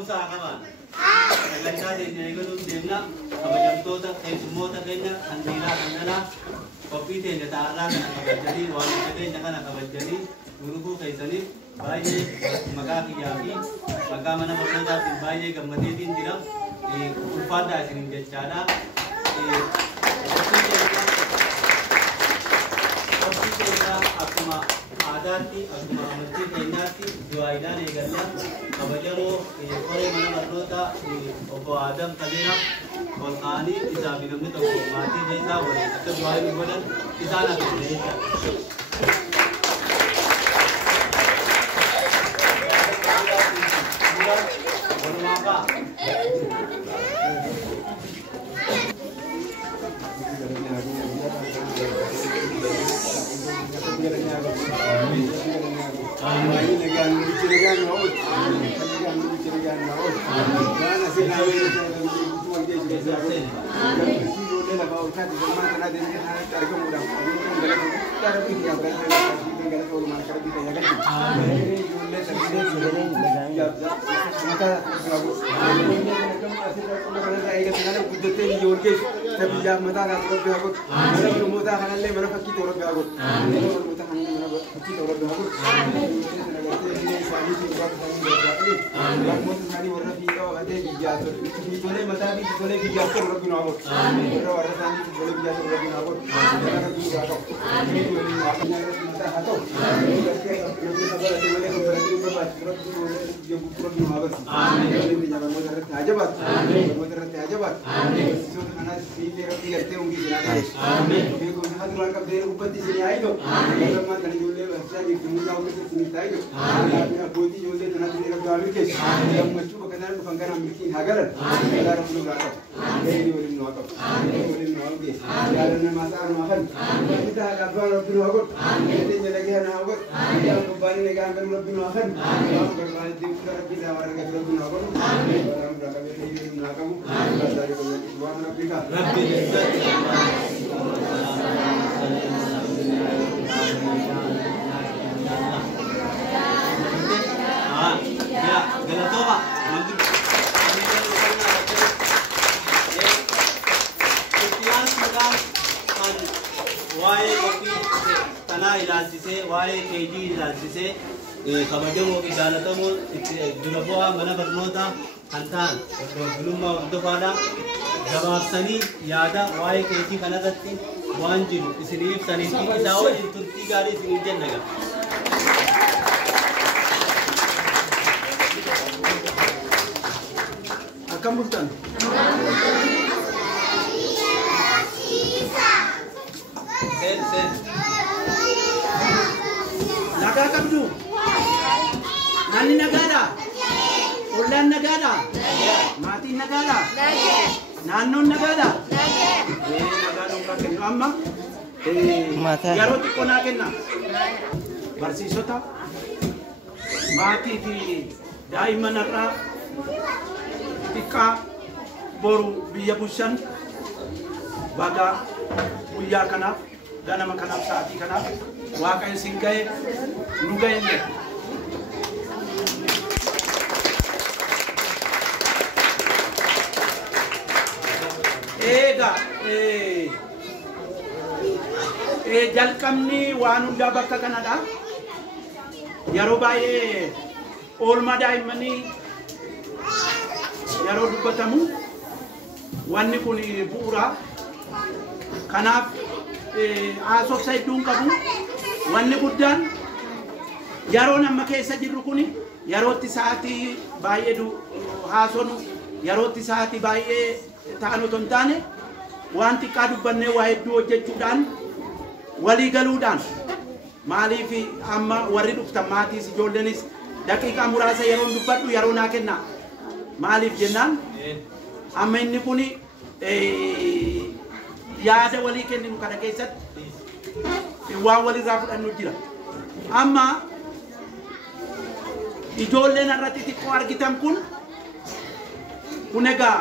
Naamusa kaman. Sagantaa keenya eegaluun deemna. Kabajamtoota keessummoota keenya kan dhiiraa kan dhalaa qophii teenya ta'arraa kana kabajanii waamicha keenya kana kabajanii gurguruu keessaniif baay'ee maqaa kiyyaa fi maqaa mana barnootaatiin baay'ee gammadeetiin jira. Ulfaadhaa isiniin jechaadha. Qophii keenya akkuma aadaatti akkuma amantii keenyaatti du'aayidhaan eegalla. Kabajamoo qoree mana barnootaa obbo Adam Kabeena ol ka'anii isaa fi namni tokko maatii isaa waliin akka du'aayii godhan isaan akka jecha. Kabajamoo fi jaallatamoo dura bu'aa mana barnootaa kan ta'an obboloota hordofaadhaa gabaabsanii yaada waa'ee keetii kanarratti waan jiru isinii ibsanii fi isaa waliin turtii gaarii isinii jenna. Akkam bultan? Nagaa qabdu? Nani nagaadha? Ollaan nagaadha? Maatiin nagaadha? Naannoon nagaadha? Nagaadhaan kan kennu amma yeroo xiqqoo naa kenna. Barsiisota maatii fi daa'imman irraa xiqqaa boru biyya bushan baga guyyaa kanaaf ganama kanaaf sa'aatii kanaaf Waaqayyo isin ga'e nu ga'e. Jalqabni waan hundaa bakka kanadha. Yeroo baay'ee oolmaa daa'immanii yeroo dubbatamu wanni kun bu'uura. Kanaaf haasofsa hedduun qabu. Wanni guddaan yeroo nama keessa jirru kun yerootti sa'aatii baay'ee haasonu yerootti sa'aatii baay'ee ta'an otoo hin taane waan xiqqaa dubbannee waa hedduu hojjechuudhaan walii galuudhaan maaliif amma warri dhuftan maatiis ijoolleenis daqiiqaa muraasa yeroo dubbadhu yeroo naa kenna maaliif jennaan amma inni kun yaada walii kenninu kana keessatti waan walirraa fudhannu jira. Amma ijoolleen irratti xiqqoo argitan kun egaa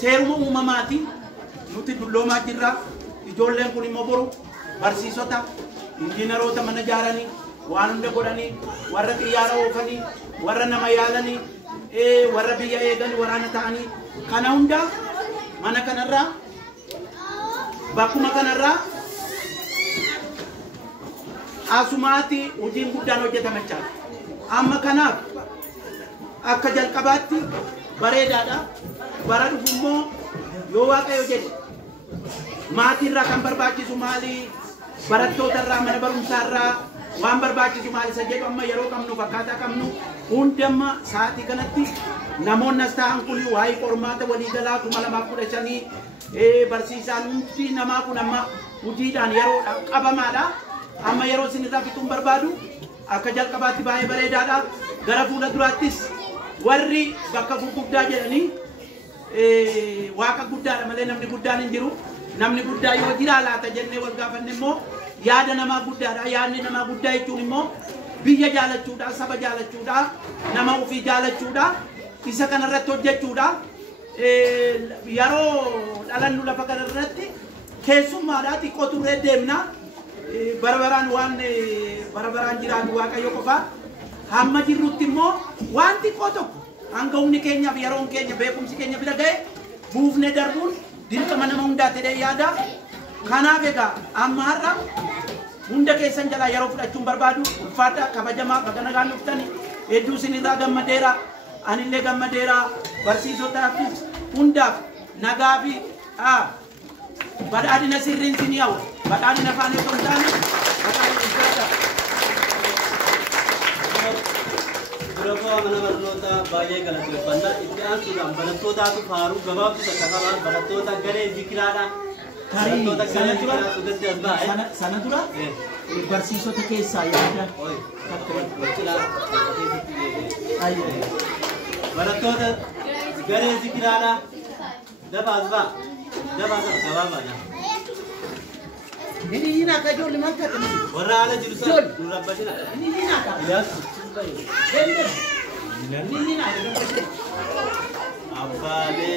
seeruma uumamaati nuti dulloomaa jirra. Ijoolleen kun immoo boru barsiisota injiinaroota mana ijaaranii waan hunda godhanii warra xiyyaara oofanii warra nama yaalanii warra biyya eegan waraana ta'anii kana hunda mana kanarraa bakkuma kanarraa asumaati hojiin guddaan hojjetama jechaadha. Amma kanaaf akka jalqabaatti bareedaadha. Bara dhufu immoo yoo Waaqayyo jedhe maatiirraa kan barbaachisu maali? Barattootarraa mana barumsaarraa waan barbaachisu maali isa jedhu amma yeroo qabnu fakkaataa qabnu hundamma sa'aatii kanatti namoonni as ta'an kun waa'ee qormaata waliigalaa 2015 barsiisaan hundi namaa kun amma hojiidhaan yeroo qabamaadha. Amma yeroo isinirraa fixuun barbaadu akka jalqabaatti baay'ee bareedaadha. Gara fuula duraattis warri bakka gurguddaa jedhanii waaqa guddaadha malee namni guddaan hin jiru. Namni guddaa yoo jira laata jennee wal gaafanne immoo yaada namaa guddaadha. Yaadni namaa guddaa jechuun immoo biyya jaalachuudha, saba jaalachuudha, nama ofii jaalachuudha, isa kanarratti hojjechuudha. Yeroo dhalannu lafa kanarratti keessummaadhaa xiqqoo turree deemna. Barabaraan waan barabaraan jiraatu Waaqayyo qofa. Hamma jirrutti immoo waan xiqqoo tokko hanga humni keenyaaf yeroon keenya beekumsi keenya bira ga'e buufnee darbuun dirqama nama hundaa ta'ee yaada. Kanaaf egaa amma har'a hunda keessan jalaa yeroo fudhachuun barbaadu ulfaata kabajamaa bakka nagaan dhuftani hedduu isinirraa gammadeera. Anillee gammadeera. Barsiisotaafis hundaaf nagaa fi badhaadhina sirriin sin yaa'u badhaadhina afaan eeguun taane badhaadhina ulfaata. Berapa mana barnoota baay'ee galateeffannaa itti aansuudhaan barattootaatu faaruu gabaabtuu takka qabaan barattoota garee zikiraadhaan barattoota garee zikiraa sudatti as ba'e sana dura barsiisota keessaa yaada barattoota garee zikiraadhaan dafa as ba'a dafa as gabaabaadha. Ini nak kajol liman kat. Warra ala jiru sana durabbatina. Ini nak. Yes. Ini nak. Abale.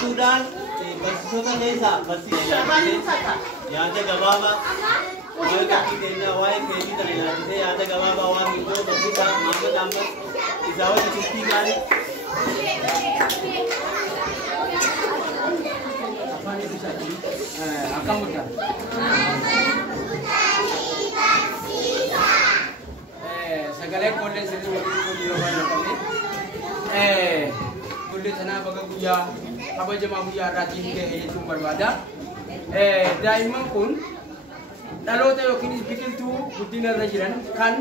Sudan barsiisota keessaa barsiisota yaada gabaabaa waa'ee qaqqii keenyaa waa'ee keetii kana ilaalchisee yaada gabaabaa waan hundoo barsiisaa Maammed Ahmad isaa wajji turtii gaarii akkam guddaa sagalee koollee sirrii waliin yoo baay'atame gullee tanaa baga guyyaa kabajamaa guyyaa irraatiin ga'ee jechuun barbaada. Daa'imman kun dhaloota yookiin biqiltuu guddina irra jiran kan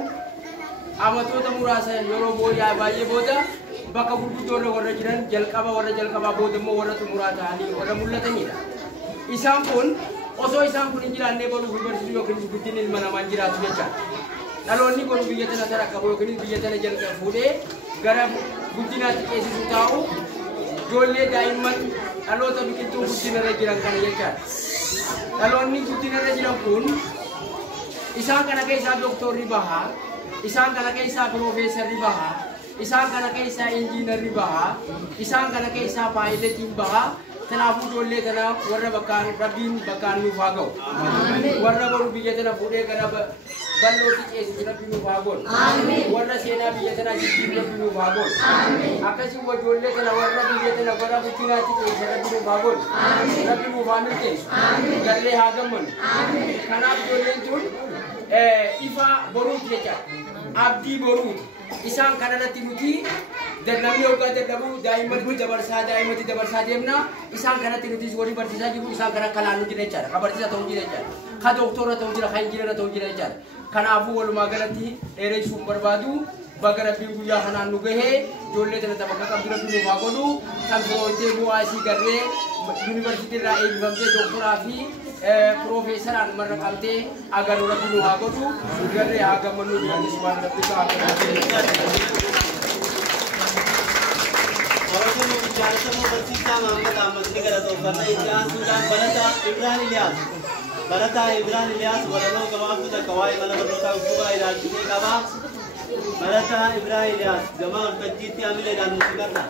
amatoota muraasa yeroo baay'ee booda bakka gurguddoo irra warra jiran warra jalqabaa booda immoo warra xumuraa ta'anii warra mul'atanidha. Isaan kun osoo isaan kun hin jiraannee baruuf barsiisuu yookiin guddinni ilma namaa jiraatu jecha. Dhaloonni kun biyya tana tara qabu yookiin biyya tana jalqaba fuudhee gara guddinaatti ceesisuu taa'u ijoollee daa'imman dhaloota biqiltuu guddina irra jiran kana jechaadha. Dhaloonni guddina irra jiran kun isaan kana keessaa dooktorri bahaa, isaan kana keessaa piroofeesarri bahaa, isaan kana keessaa injiinarri bahaa, isaan kana keessaa paayiletiin bahaa. Kanaafuu ijoollee kana warra bakkaan rabbiin bakkaan nuuf haa ga'u. Warra boru biyya tana fuudhee gara bal'ootti ceesisu rabbi nuuf haa godhu. Warra seenaa biyya tana jijjiiru rabbi nuuf haa godhu. Akkasii ijoollee kana warra biyya tana warra guddinaatti ceesisu rabbi nuuf haa godhu. Rabbi nuuf haa milkeessu. Gallee haa gammanu. Kanaaf ijoolleen tun ifa boruuti jecha abdii boruuti. Isaan kanarratti nuti namni hoggaa dadhabuu daa'imman dabarsaa deemna. Isaan kanatti nuti warri barsiisaa jiru isaan kana kanaan nu jira jechaadha. Ka barsiisaa ta'uu jira jechaadha. Ka dooktora ta'uu jira, ka injiinara ta'uu jira jechaadha. Kanaafuu walumaa galatti dheeressuun barbaadu baga rabbiin guyyaa kanaan nu gahee ijoollee tana bakka qabdura nu haa godhu kan firootee bu'aasii garree yuunivarsiitii irraa eebbifamtee doktoraa fi piroofeesaraan marraqamtee agaruu rabbi nu haa godhu garree haa gammannuu jedhanis waan rabbi haa godhu. Orang yang bicara semua bersihkan Muhammad Ahmad ni kata tu karena Ibrahim sudah Barata Ibrahim Ilyas walau kama aku tak kawai mana berdoa juga ida kita kama Barata Ibrahim Ilyas jamaah berjiti ambil dan musikarna.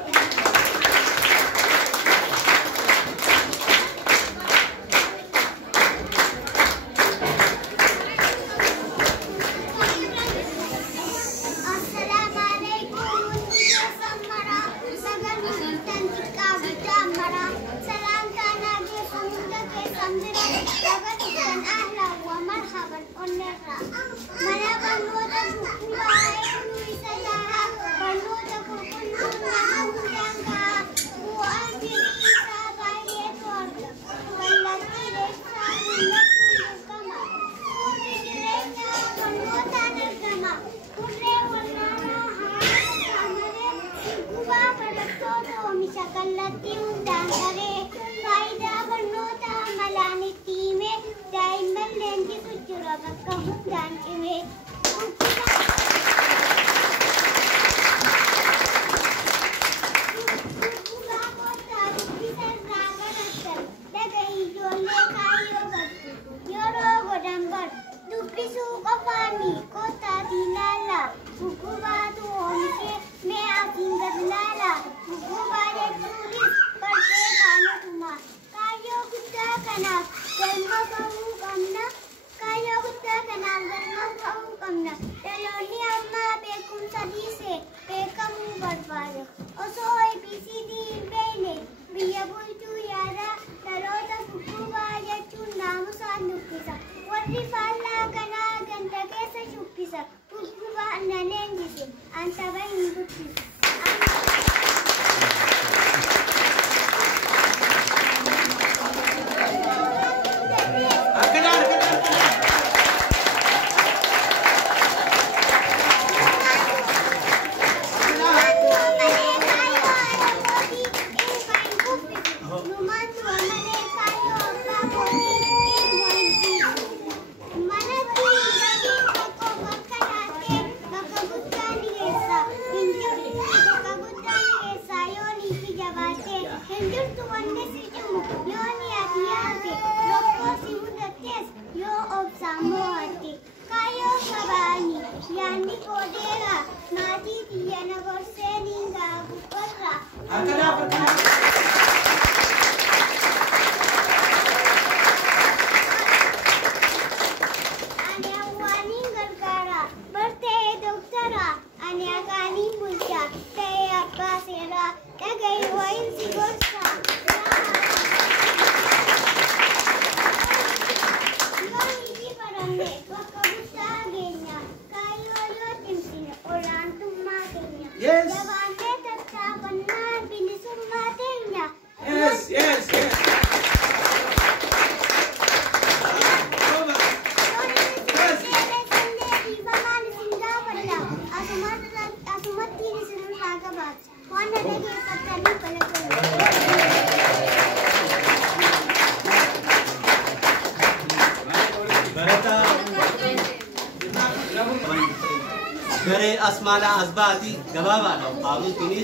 Gare asmana asbati gababa no baru kini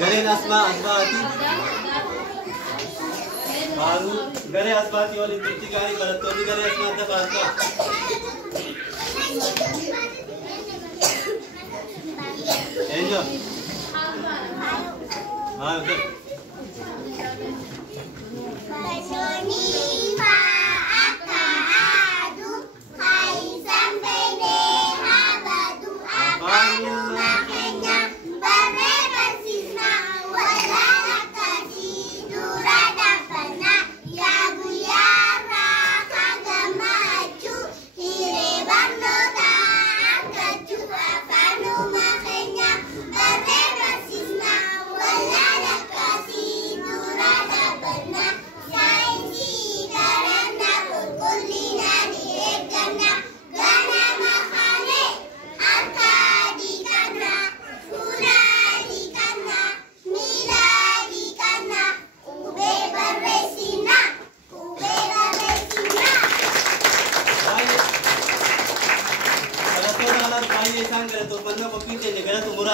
gare asma asbati baru gare asbati wali piti gari baratoni gare asma da basta enjo udah Makanya,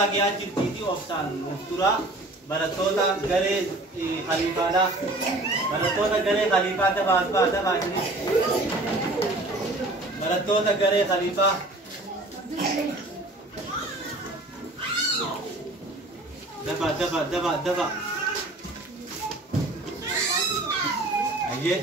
bahagia jirti ofsan muftura barattoota garee khalifaadha barattoota garee khalifaadha baasbaadha baasni barattoota garee khalifaa daba aye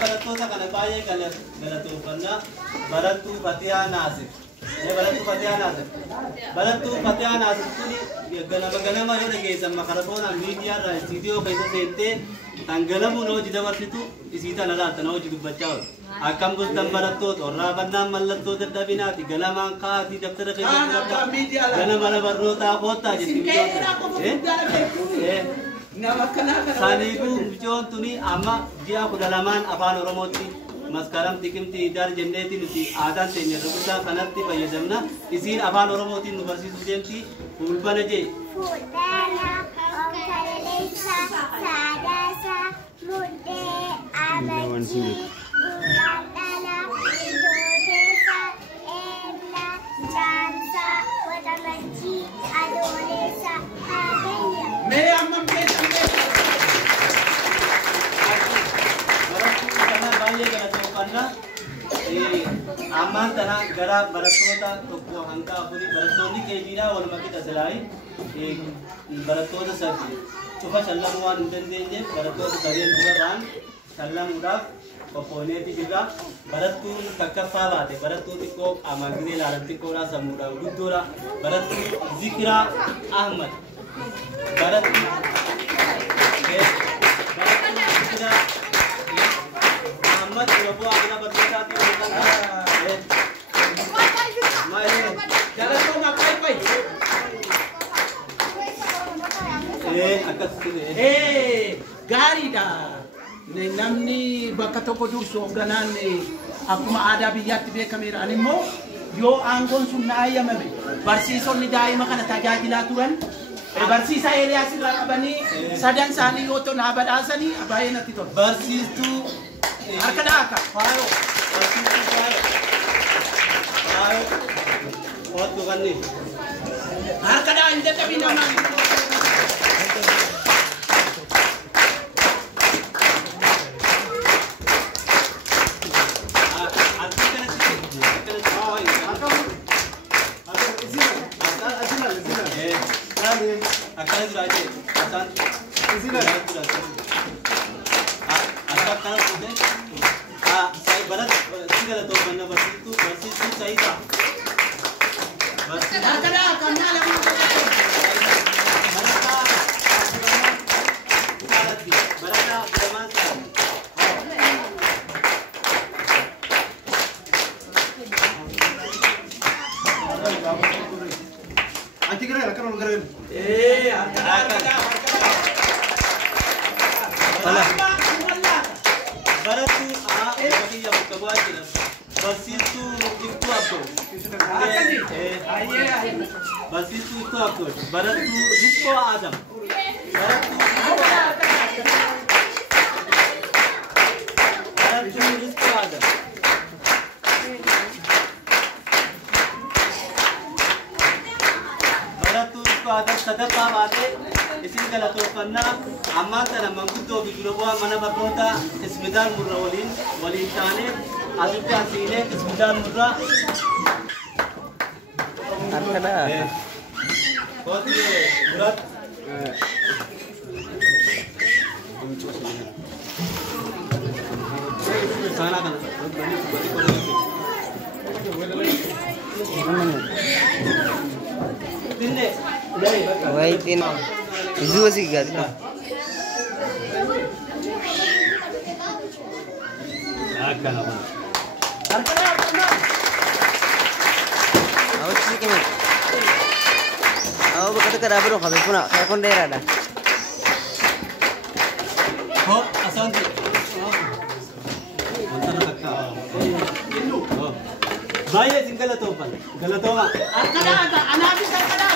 barattoota kana baay'ee galatoofannaa barattuu Fatihaa Naasir. Barattuu Fatihaa Naasir kuni ganama yoo dhageessan makarafoona miidiyaa irraa istiidiyoo keessa seentee dhangalamuun hojii dabarsitu isii tana laatana hojii dubbachaa oolu. Akkam gostan barattoota orraafannaan mallattoo dadhabinaati ganamaan ka'aatii daftara keessa ganama barnootaa koottaa jetti Saniitu bijoon tuni amma ji'a 12 afaan Oromootti maskaram tikimti idar jenneeti nuti aadaan teenya rukutaa kanatti fayyadamna isiin afaan Oromootiin nu barsiisuu deemti fulbana jee Fulbana Onkaleessa Saadasa Muddee Amajjii Guraandhala Intooteessa Eebla Caamsa Waxabajjii Adoolessa Hagayya Mee ammam keessa baay'ee galatoofannaa ammaan tana gara barattoota tokko hanga afurii barattoonni keejiidhaa walumaa qixa silaayi barattoota sadii cufa shallamuu waan hin dandeenyeef barattoota sadeen dubarraan shallamuudhaaf qophoonneeti jirra barattuun takkaffaa baate barattuu xiqqoo qaamaan ilaalan xiqqoodhaa sammuudhaan guddoodha barattuu Zikiraa Ahmad barattuu Zikiraa Ahmad Robo Agna Barnootaati galatooma pai gaariidha namni bakka tokko dursu hoogganaan akkuma aadaa biyyaatti beekameera ani immoo yoo aangoon sun na ayyamame barsiisonni daa'ima kana tajaajilaa turan barsiisaa Eeliyaas irraa qabanii sadan isaanii yoo ta'u naa badhaasanii baay'ee natti tola. Barsiistuu harka dhaaka faayoo barsiistuu faayoo oottu kanni harka dhaa hin dadhabin namaan. Baratu Rizko Adam. Baratu Rizko Adam. Baratu Rizko Adam sadaqqa baate isin galatoofannaa ammaan tana manguddoo fi durbu'aa mana barnootaa Ismidaan Murra waliin taanee asitti asiinee Ismidaan Murra berat sana kan Tinne. Dari bakka. Waitin. Isu sih gas. Akka nama. Aku sih kami. Aku berkata kada baru kami pun nak kon daerah dah. Oh, asanti. Mantan kakak. Oh. Baye sing galatong pa. Galatong. Arkada, anak bisa kada.